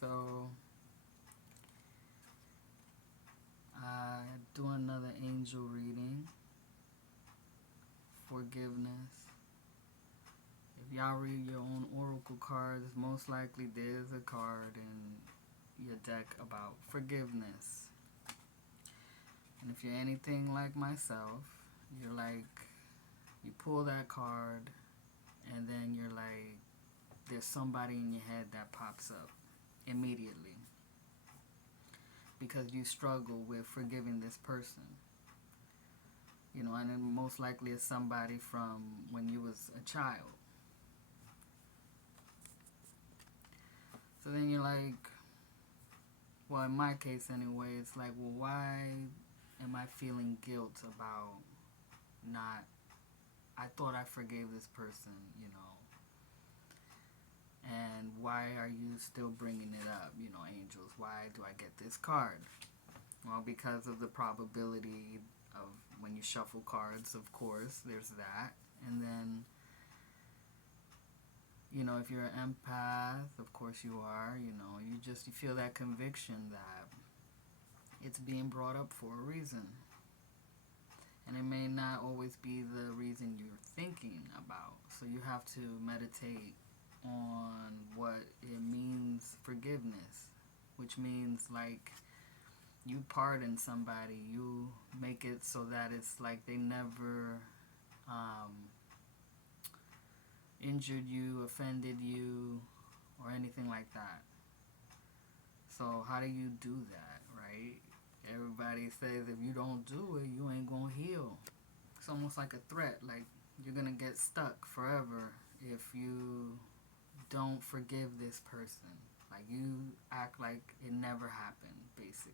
So, do another angel reading. Forgiveness. If y'all read your own oracle cards, most likely there's a card in your deck about forgiveness. And if you're anything like myself, you're like, you pull that card, and then you're like, there's somebody in your head that pops up immediately because you struggle with forgiving this person. And then most likely it's somebody from when you was a child. So then you're like, well, in my case anyway, it's like, well, why am I feeling guilt about not, I thought I forgave this person, and why are you still bringing it up, angels? Why do I get this card? Well, because of the probability of when you shuffle cards, of course, there's that. And then, if you're an empath, of course you are, you feel that conviction that it's being brought up for a reason. And it may not always be the reason you're thinking about. So you have to meditate on what it means, forgiveness, which means like you pardon somebody, you make it so that it's like they never injured you, offended you, or anything like that. So how do you do that, right? Everybody says if you don't do it, you ain't gonna heal. It's almost like a threat, like you're gonna get stuck forever if you don't forgive this person. Like you act like it never happened, basically.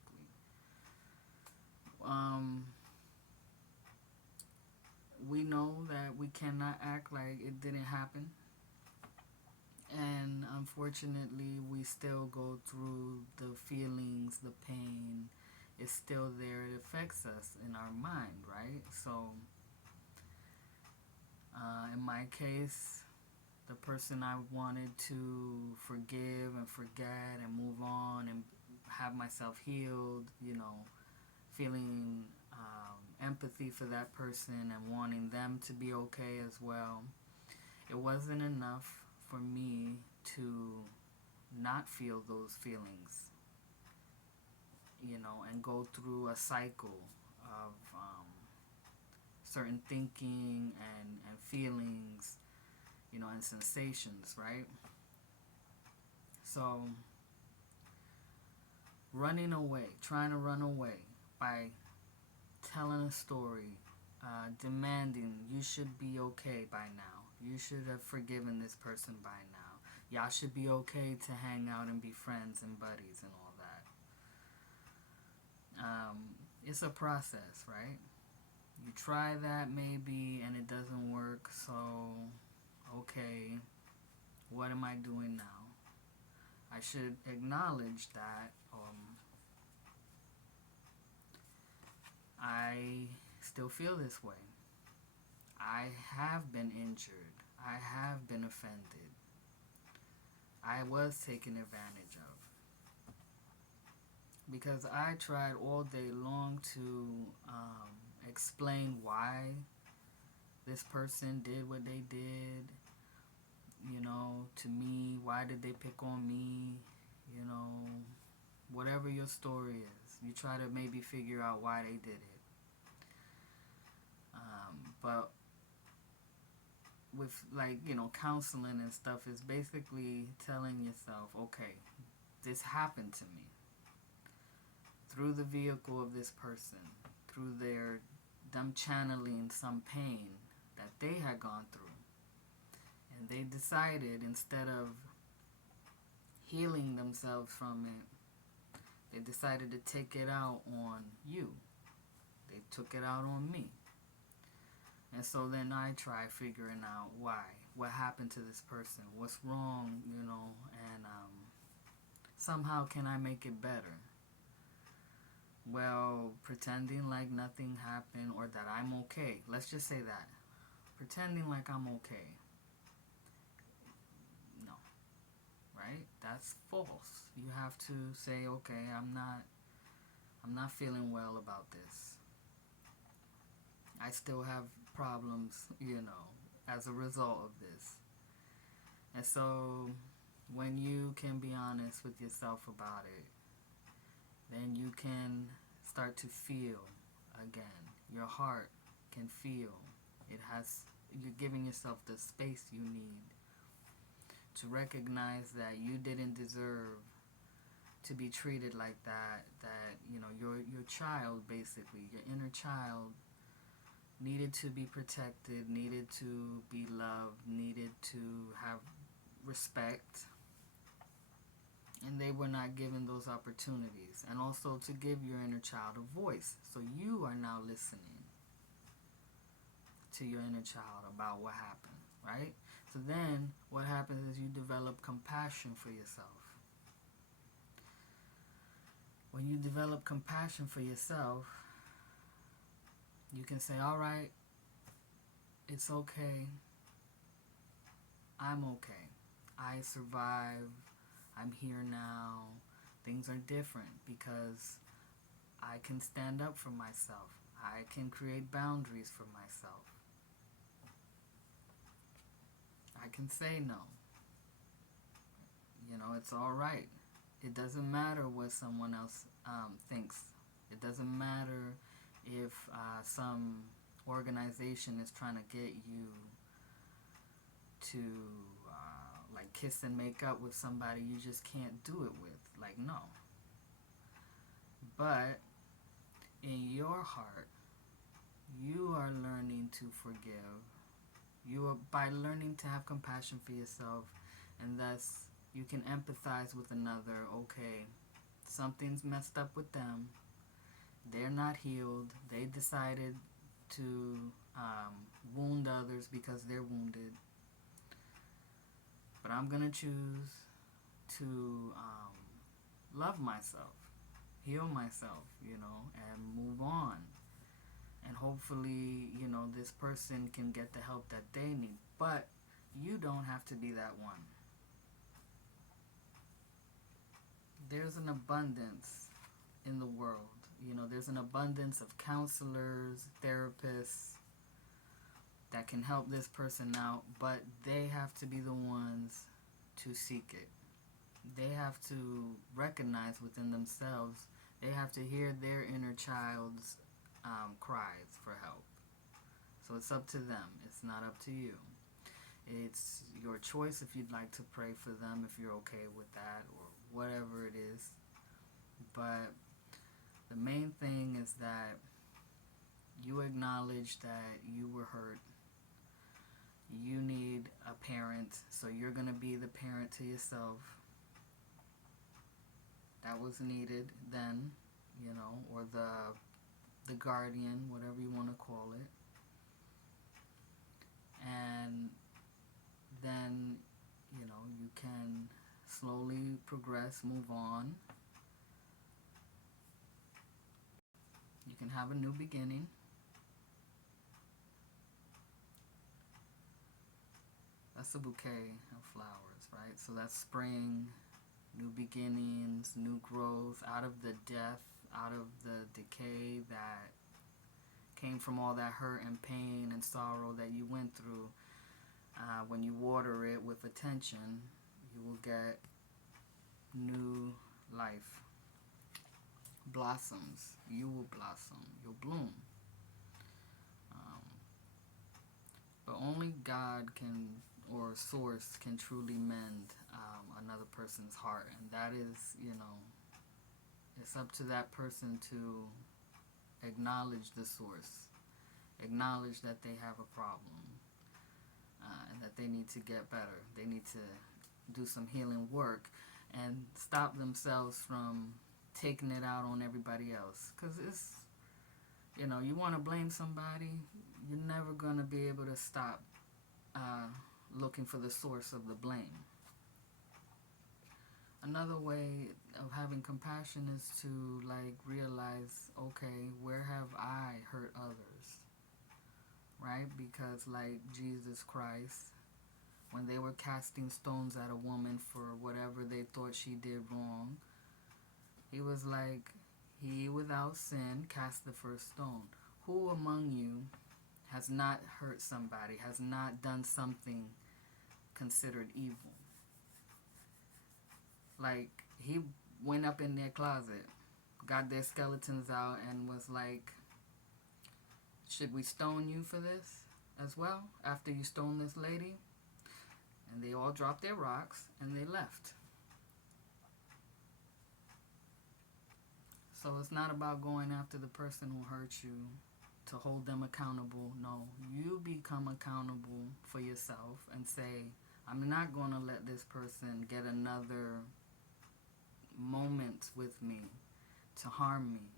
We know that we cannot act like it didn't happen. And unfortunately, we still go through the feelings, the pain. It's still there. It affects us in our mind, right? So, in my case, the person I wanted to forgive and forget and move on and have myself healed, feeling empathy for that person and wanting them to be okay as well. It wasn't enough for me to not feel those feelings, and go through a cycle of certain thinking and feelings, and sensations, right? So, running away, trying to run away by telling a story, demanding you should be okay by now. You should have forgiven this person by now. Y'all should be okay to hang out and be friends and buddies and all that. It's a process, right? You try that maybe and it doesn't work, so okay, what am I doing now? I should acknowledge that I still feel this way. I have been injured. I have been offended. I was taken advantage of. Because I tried all day long to explain why this person did what they did, to me. Why did they pick on me? Whatever your story is, you try to maybe figure out why they did it. But with counseling and stuff, is basically telling yourself, okay, this happened to me through the vehicle of this person, through them channeling some pain that they had gone through. And they decided, instead of healing themselves from it, they decided to take it out on you. They took it out on me. And so then I try figuring out why. What happened to this person? What's wrong, and somehow can I make it better? Well, pretending like nothing happened or that I'm okay. Let's just say that. Pretending like I'm okay. No. Right? that's false. You have to say, okay, I'm not feeling well about this. I still have problems, as a result of this. And so when you can be honest with yourself about it, then you can start to feel again. Your heart can feel. You're giving yourself the space you need to recognize that you didn't deserve to be treated like that, your child, basically, your inner child, needed to be protected, needed to be loved, needed to have respect, and they were not given those opportunities. And also to give your inner child a voice. So you are now listening to your inner child about what happened, right? So then what happens is you develop compassion for yourself. When you develop compassion for yourself, you can say, all right, it's okay. I'm okay. I survived. I'm here now. Things are different because I can stand up for myself. I can create boundaries for myself. I can say no. It's all right. It doesn't matter what someone else thinks. It doesn't matter if some organization is trying to get you to kiss and make up with somebody you just can't do it with. No. But in your heart, you are learning to forgive. By learning to have compassion for yourself, and thus you can empathize with another. Okay, something's messed up with them. They're not healed. They decided to wound others because they're wounded. But I'm going to choose to love myself, heal myself, and move on. And hopefully, this person can get the help that they need. But you don't have to be that one. There's an abundance in the world. There's an abundance of counselors, therapists that can help this person out, but they have to be the ones to seek it. They have to recognize within themselves, they have to hear their inner child's cries for help. So it's up to them. It's not up to you. It's your choice if you'd like to pray for them, if you're okay with that, or whatever it is. But the main thing is that you acknowledge that you were hurt. You need a parent, so you're going to be the parent to yourself. That was needed then, or the guardian, whatever you want to call it. And then, you can slowly progress, move on. You can have a new beginning. That's a bouquet of flowers, right? So that's spring, new beginnings, new growth, out of the death, out of the decay that came from all that hurt and pain and sorrow that you went through. When you water it with attention, you will get new life. Blossoms. You will blossom. You'll bloom. But only God can, or Source, can truly mend another person's heart. And that is, it's up to that person to acknowledge the Source. Acknowledge that they have a problem. And that they need to get better. They need to do some healing work and stop themselves from taking it out on everybody else. Because it's, you want to blame somebody, you're never going to be able to stop looking for the source of the blame. Another way of having compassion is to realize, okay, where have I hurt others? Right? Because Jesus Christ, when they were casting stones at a woman for whatever they thought she did wrong. He was like, he without sin cast the first stone. Who among you has not hurt somebody, has not done something considered evil? Like, he went up in their closet, got their skeletons out, and was like, should we stone you for this as well, after you stoned this lady? And they all dropped their rocks and they left. So it's not about going after the person who hurt you to hold them accountable. No, you become accountable for yourself and say, I'm not going to let this person get another moment with me to harm me,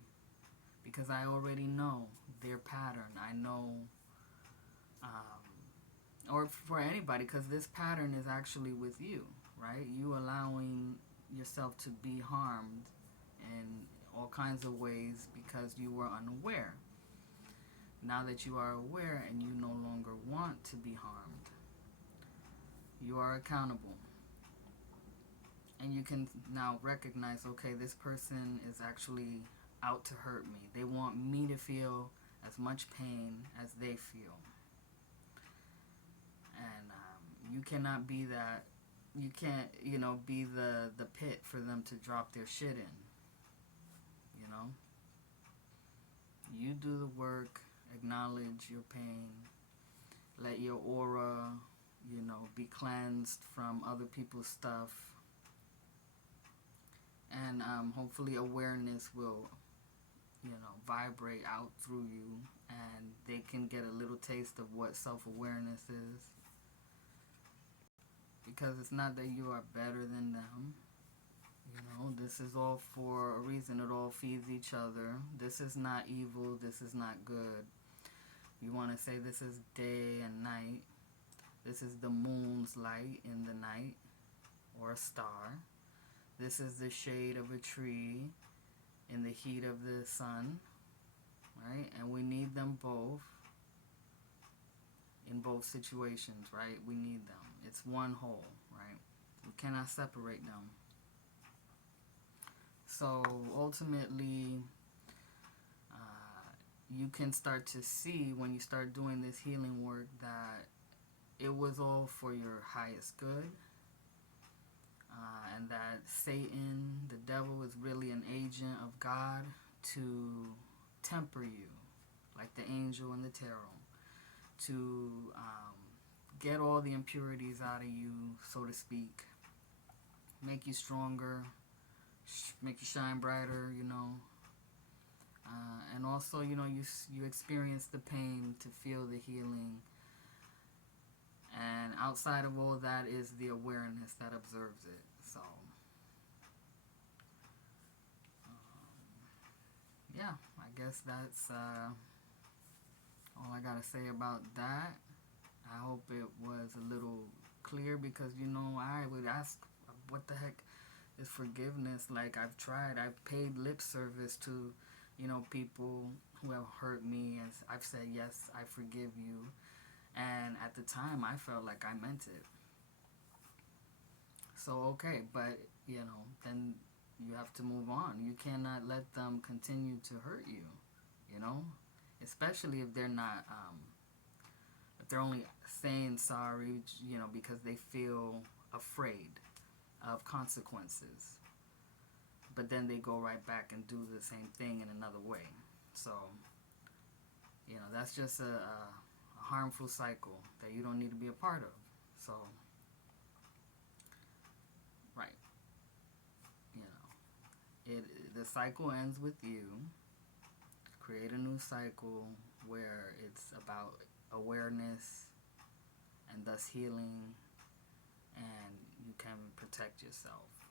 because I already know their pattern. I know, or for anybody, because this pattern is actually with you, right? You allowing yourself to be harmed in all kinds of ways because you were unaware. Now that you are aware and you no longer want to be harmed, you are accountable. And you can now recognize, okay, this person is actually out to hurt me. They want me to feel as much pain as they feel. And you cannot be that. You can't, be the pit for them to drop their shit in. You do the work, acknowledge your pain, let your aura, be cleansed from other people's stuff. And hopefully awareness will, vibrate out through you, and they can get a little taste of what self-awareness is. Because it's not that you are better than them. This is all for a reason. It all feeds each other. This is not evil. This is not good. You want to say this is day and night. This is the moon's light in the night, or a star. This is the shade of a tree in the heat of the sun, right? And we need them both in both situations, right? We need them. It's one whole, right? We cannot separate them. So ultimately, you can start to see when you start doing this healing work that it was all for your highest good. And that Satan, the devil, is really an agent of God to temper you, like the angel in the tarot, to get all the impurities out of you, so to speak, make you stronger, make you shine brighter, and also, you experience the pain to feel the healing. And outside of all that is the awareness that observes it. So, yeah, I guess that's all I gotta say about that. I hope it was a little clear, because, I would ask, what the heck is forgiveness? Like, I've paid lip service to, people who have hurt me, and I've said, yes, I forgive you. And at the time, I felt like I meant it. So, okay, but, then you have to move on. You cannot let them continue to hurt you, especially if they're not, if they're only saying sorry, because they feel afraid of consequences. But then they go right back and do the same thing in another way. So, that's just a harmful cycle that you don't need to be a part of. So, right, the cycle ends with you. Create a new cycle where it's about awareness and thus healing, and you can protect yourself.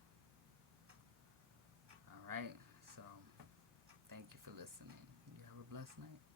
Alright, so thank you for listening. You have a blessed night.